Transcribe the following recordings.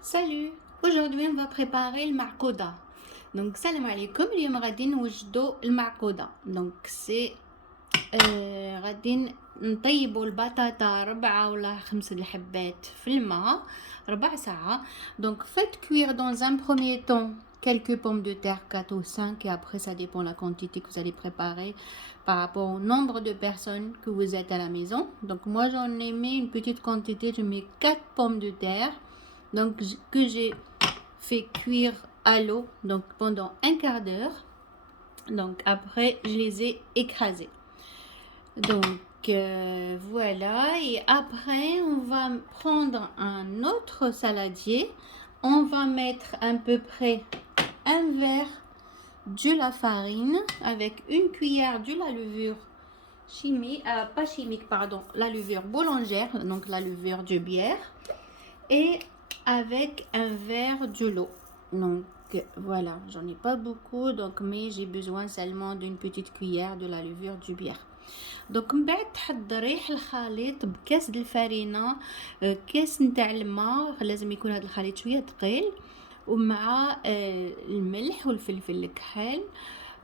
Salut! Aujourd'hui on va préparer le marcoda. Donc salam alaikum, اليوم غادي نوجدوا المعقودة. Donc c'est غادي نطيبوا البطاطا 4 ولا 5 الحبات في الماء ربع ساعة. Donc faites cuire dans un premier temps quelques pommes de terre, 4 ou 5, et après ça dépend la quantité que vous allez préparer par rapport au nombre de personnes que vous êtes à la maison. Donc moi j'en ai mis une petite quantité, je mets 4 pommes de terre. Donc que j'ai fait cuire à l'eau donc pendant un quart d'heure. Donc après je les ai écrasés. Donc voilà, et après on va prendre un autre saladier. On va mettre à peu près un verre de la farine avec une cuillère de la levure chimique, pas chimique pardon, la levure boulangère, donc la levure de bière, et avec un verre de l'eau. Donc voilà, j'en ai pas beaucoup, donc mais j'ai besoin seulement d'une petite cuillère de la levure du bière. donc من بعد تحضري الخليط بكاس د الفرينه، كاس نتاع الماء، لازم يكون هذا الخليط شويه ثقيل، ومع الملح والفلفل الكحل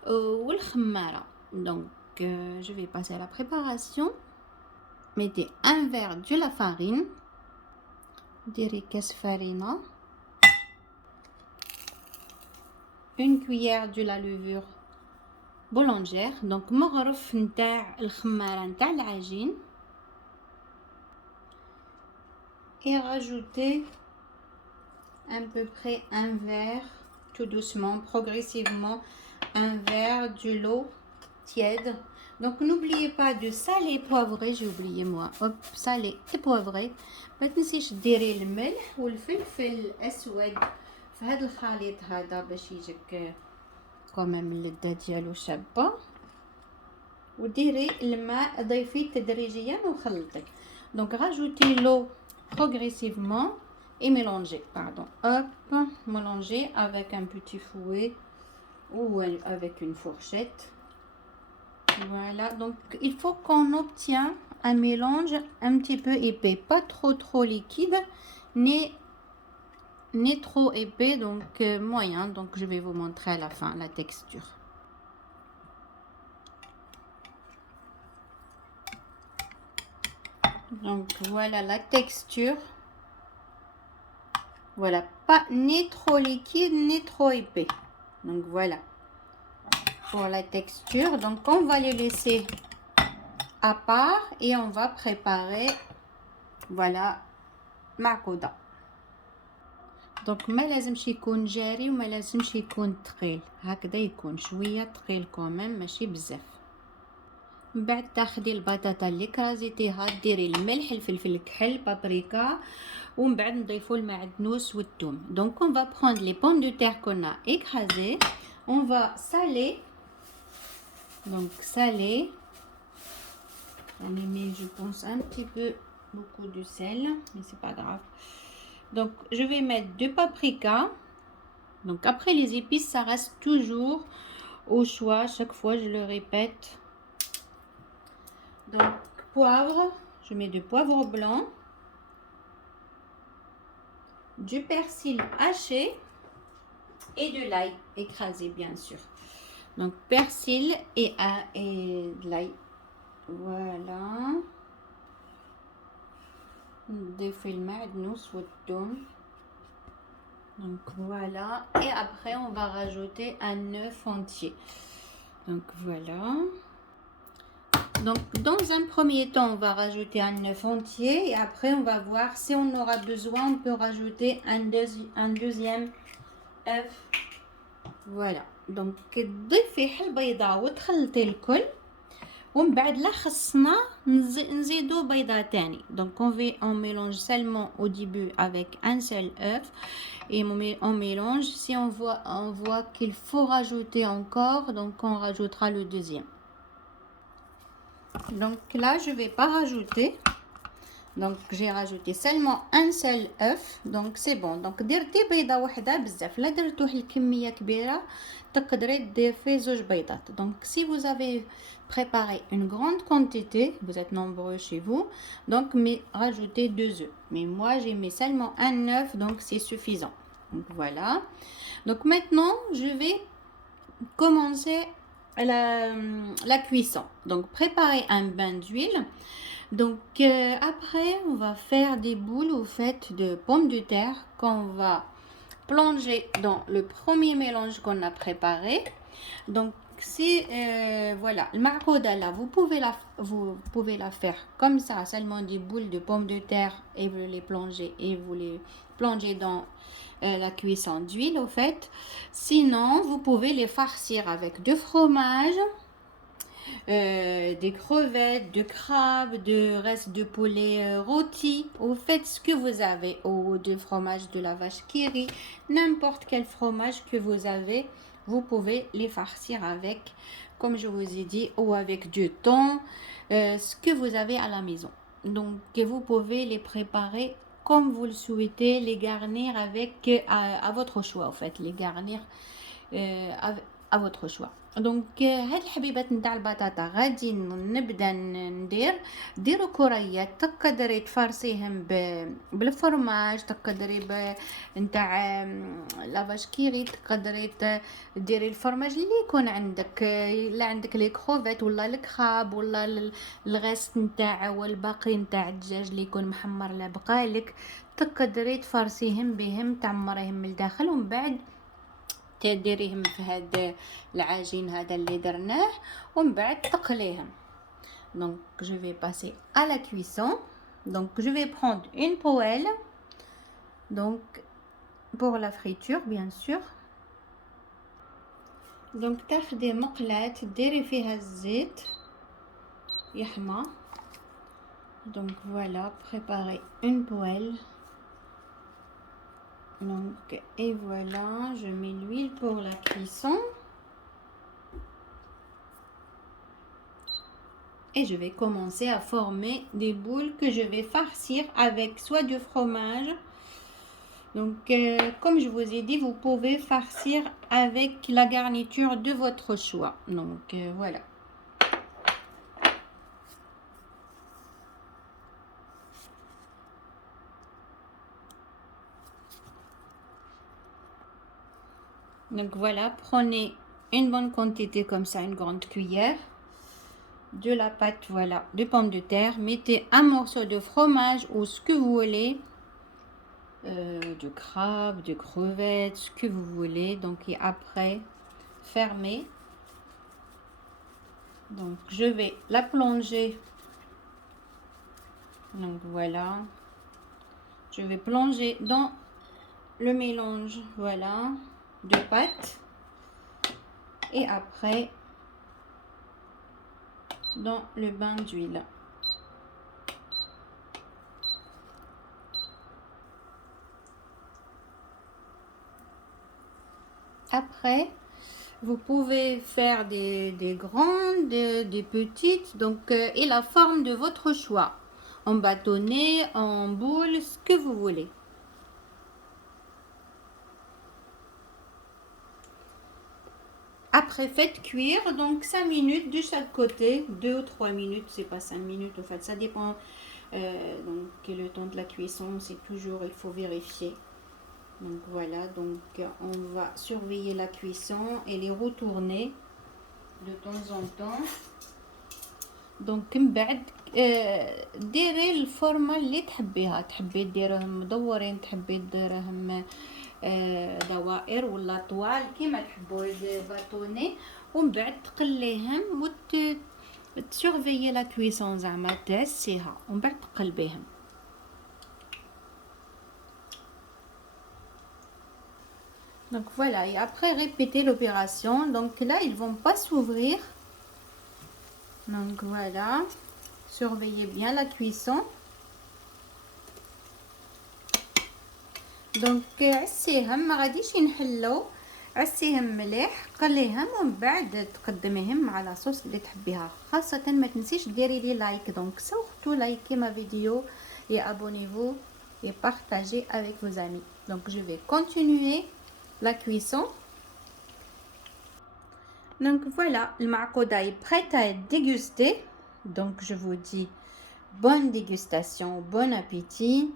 والخماره. donc je vais passer à la préparation. mettez un verre de la farine، ديري كاس فرينه، une cuillère de la levure boulangère، donc مغرف نتاع الخماره نتاع العجين، et rajouter à peu près un verre, tout doucement, progressivement, un verre de l'eau tiède. Donc n'oubliez pas de saler, poivrer, j'ai oublié moi, hop, saler et poivrer. ما تنسيش ديري الملح والفلفل الاسود في هذا الخليط هذا باش يجيك كومام اللذة ديالو شابه. وديري الماء، ضيفيه تدريجيا وخلطي. donc rajoutez l'eau progressivement et mélangez, pardon, hop, mélangez avec un petit fouet ou avec une fourchette. Voilà, donc il faut qu'on obtient un mélange un petit peu épais, pas trop liquide ni trop épais, donc moyen. Donc je vais vous montrer à la fin la texture. donc voilà la texture. Voilà, pas ni trop liquide ni trop épais. donc voilà pour la texture. donc on va les laisser à part et on va préparer voilà معقودة. donc ما لازمش يكون جاري وما لازمش يكون ثقيل، هكذا يكون شويه ثقيل كومام ماشي بزاف. من بعد تاخدي البطاطا اللي كرازيتيها، ديري الملح الفلفل الكحل بابريكا، ومن بعد نضيفوا المعدنوس والثوم. donc on va prendre les pommes de terre qu'on a écrasées, on va saler. donc saler, j'en ai mis je pense un petit peu beaucoup de sel, mais c'est pas grave. donc je vais mettre du paprika. donc après les épices ça reste toujours au choix, chaque fois je le répète. donc poivre, je mets du poivre blanc, du persil haché et de l'ail écrasé bien sûr. donc persil et de l'ail. voilà, نضيف المعدنوس والثوم. donc voilà, et après on va rajouter un œuf entier. donc voilà, donc dans un premier temps on va rajouter un œuf entier, et après on va voir si on aura besoin, on peut rajouter un deuxième œuf. voilà, donc تضيفي البيضة وتخلطي الكل، ومن بعد لا خصنا نزيدو بيضة تاني. donc on mélange seulement au début avec un seul œuf, et on mélange. si on voit qu'il faut rajouter encore, donc on rajoutera le deuxième. donc là je vais pas rajouter, Donc j'ai rajouté seulement un seul œuf, donc c'est bon. Donc درتي بيضه واحده بزاف، لا درتو واحد الكميه كبيره تقدري دير فيه زوج بيضات. Donc si vous avez préparé une grande quantité, vous êtes nombreux chez vous, donc mais rajoutez 2 œufs. Mais moi j'ai mis seulement un œuf, donc c'est suffisant. Donc voilà. Donc maintenant je vais commencer la cuisson. Donc préparez un bain d'huile. Donc après on va faire des boules au fait de pommes de terre qu'on va plonger dans le premier mélange qu'on a préparé. Donc si voilà le marcouda là, vous pouvez la faire comme ça, seulement des boules de pommes de terre, et vous les plongez dans la cuisson d'huile au fait. Sinon vous pouvez les farcir avec du fromage, des crevettes, de crabes, de restes de poulet rôti. Vous faites ce que vous avez, ou de fromage de la vache qui rit, n'importe quel fromage que vous avez, vous pouvez les farcir avec, comme je vous ai dit, ou avec du thon, ce que vous avez à la maison. Donc vous pouvez les préparer comme vous le souhaitez, les garnir avec à votre choix en fait, les garnir à votre choix. دونك هاد الحبيبات نتاع البطاطا غادي نبدا ديروا كريات، تقدري تفرسيهم بالفرماج، تقدري نتاع لافاش كيري، تقدري ديري الفرماج اللي يكون عندك، لا عندك لي كروفيت ولا الكراب ولا الغاس نتاع والباقي نتاع الدجاج اللي يكون محمر لا بقالك، تقدري تفرسيهم بهم، تعمريهم من الداخل ومن بعد تديريهم في هذا العجين هذا اللي درناه ومن بعد تقليهم. Donc je vais passer à la cuisson. Donc je vais prendre une poêle, donc pour la friture bien sûr. Donc تاخدي مقلاة ديري فيها الزيت يحمى. Donc voilà, préparez une poêle. Donc et voilà, je mets l'huile pour la cuisson et je vais commencer à former des boules que je vais farcir avec soit du fromage. Donc comme je vous ai dit, vous pouvez farcir avec la garniture de votre choix. Donc voilà. Donc voilà, prenez une bonne quantité comme ça, une grande cuillère de la pâte, voilà, de pommes de terre. Mettez un morceau de fromage ou ce que vous voulez, de crabe, de crevettes, ce que vous voulez. Donc et après, fermez. Donc je vais la plonger. Donc voilà, je vais plonger dans le mélange, voilà, de pâte et après dans le bain d'huile. Après, vous pouvez faire des grandes, des petites, donc et la forme de votre choix, en bâtonnet, en boule, ce que vous voulez. Après, faites cuire donc 5 minutes de chaque côté, 2 ou 3 minutes, c'est pas 5 minutes en fait, ça dépend. Donc le temps de la cuisson, c'est toujours, il faut vérifier. Donc voilà, donc on va surveiller la cuisson et les retourner de temps en temps. Donc من بعد ديري الفورمه اللي تحبيها، تحبي ديرهم مدورين، تحبي ديرهم دوائر ولا طوال كيما تحبوا باتوني، ومن بعد تقليهم تسورفيي لا كويسون زعما تهسيها ومن بعد تقلبيهم. Donc voilà, et après répétez l'opération. Donc là ils vont pas s'ouvrir. Donc voilà, surveillez bien la cuisson. دونك عسيهم، ما غاديش ينحلو، عسيهم مليح، قليهم ومن بعد تقدميهم مع لاصوص اللي تحبيها. خاصة ما تنسيش ديري لي لايك، دونك سورتو لايكي ما فيديو et abonnez-vous et partagez avec vos amis. Donc je vais continuer la cuisson. Donc voilà, le marcouda est prêt à être dégusté. Donc je vous dis bonne dégustation, bon appétit.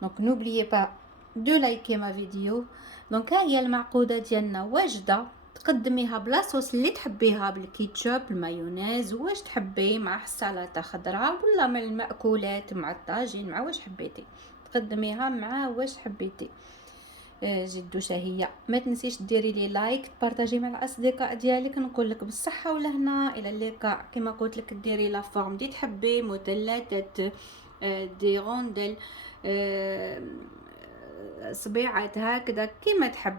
Donc n'oubliez pas de liker ma vidéo. Donc ها هي المعقودة ديالنا واجدة. تقدميها بلا صوص اللي تحبيها، بالكيتشوب، المايونيز، واش تحبي، مع السلطة خضراء ولا مع المأكولات، مع الطاجين، مع واش حبيتي. تقدميها مع واش حبيتي. جد شهية. ما تنسيش ديري لي لايك، تبارطاجي مع الاصدقاء ديالك. نقول لك بالصحة والهنا، الى اللقاء. كما قلت لك ديري لا فورم دي تحبي، مثلثات، دي روندل، صبيعات هكذا كما تحب.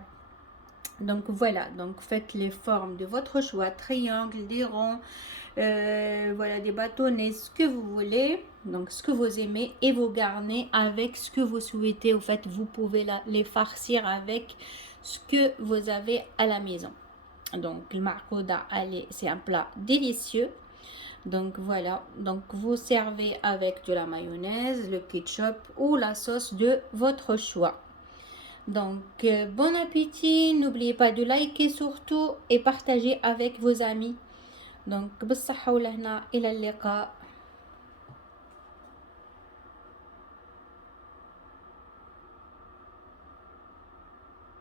Donc voilà, donc faites les formes de votre choix, triangle, des ronds, voilà, des bâtonnets, ce que vous voulez, donc ce que vous aimez, et vous garnez avec ce que vous souhaitez. En fait, vous pouvez les farcir avec ce que vous avez à la maison. Donc le marcouda, allez, c'est un plat délicieux. Donc voilà, donc vous servez avec de la mayonnaise, le ketchup ou la sauce de votre choix. Donc bon appétit, n'oubliez pas de liker surtout et partager avec vos amis. Donc بالصحة والهنا، إلى اللقاء.